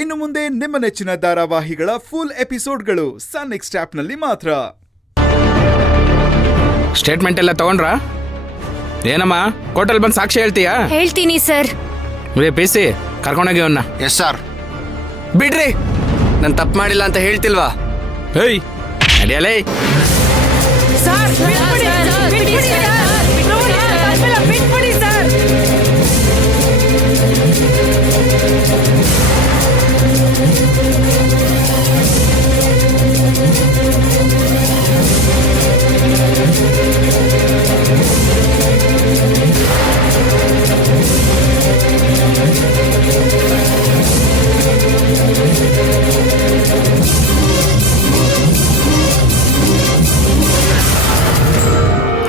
ಇನ್ನು ಮುಂದೆ ನಿಮ್ಮ ನೆಚ್ಚಿನ ಧಾರಾವಾಹಿಗಳ ಫುಲ್ ಎಪಿಸೋಡ್ಗಳು ಸನ್ ನೆಕ್ಸ್ಟ್ ಆಪ್ನಲ್ಲಿ ಮಾತ್ರ. ಸ್ಟೇಟ್ಮೆಂಟ್ ಎಲ್ಲ ತಗೊಂಡ್ರ? ಏನಮ್ಮ ಕೋರ್ಟಲ್ ಬಂದು ಸಾಕ್ಷಿ ಹೇಳ್ತೀಯಾ? ಹೇಳ್ತೀನಿ ಸರ್. ಪಿಸಿ ಕರ್ಕೊಂಡೋಗಿ ಅವನ್ನ. Yes sir. ಬಿಡ್ರಿ, ನಾನು ತಪ್ಪು ಮಾಡಿಲ್ಲ ಅಂತ ಹೇಳ್ತಿಲ್ವಾ? ಹೇಯ್ ಅಡಿಯಲೇ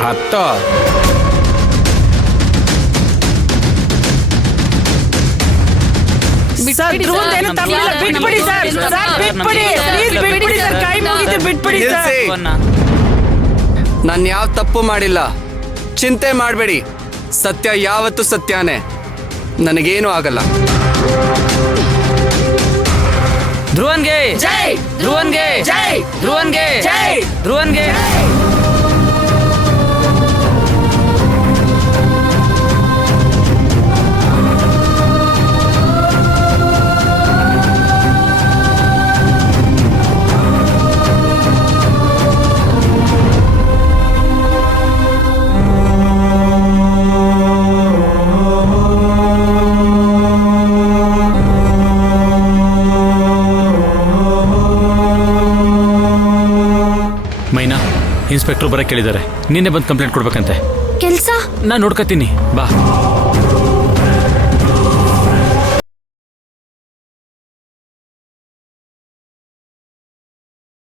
ಹತ್ತೋ. ನಾನು ಯಾವ ತಪ್ಪು ಮಾಡಿಲ್ಲ, ಚಿಂತೆ ಮಾಡಬೇಡಿ. ಸತ್ಯ ಯಾವತ್ತೂ ಸತ್ಯನೇ, ನನಗೇನು ಆಗಲ್ಲ. ಧ್ರುವನ್ಗೆ ಜೈ, ಧ್ರುವನ್ಗೆ ಜೈ, ಧ್ರುವನ್ಗೆ ಜೈ, ಧ್ರುವನ್ಗೆ. ಇನ್ಸ್ಪೆಕ್ಟರ್ ಬರಕ್ಕೆ ಕೇಳಿದ್ದಾರೆ. ನಿನ್ನೆ ಬಂದು ಕಂಪ್ಲೇಂಟ್ ಕೊಡ್ಬೇಕಂತೆ. ಕೆಲಸ ನಾನು ನೋಡ್ಕೊತೀನಿ ಬಾ.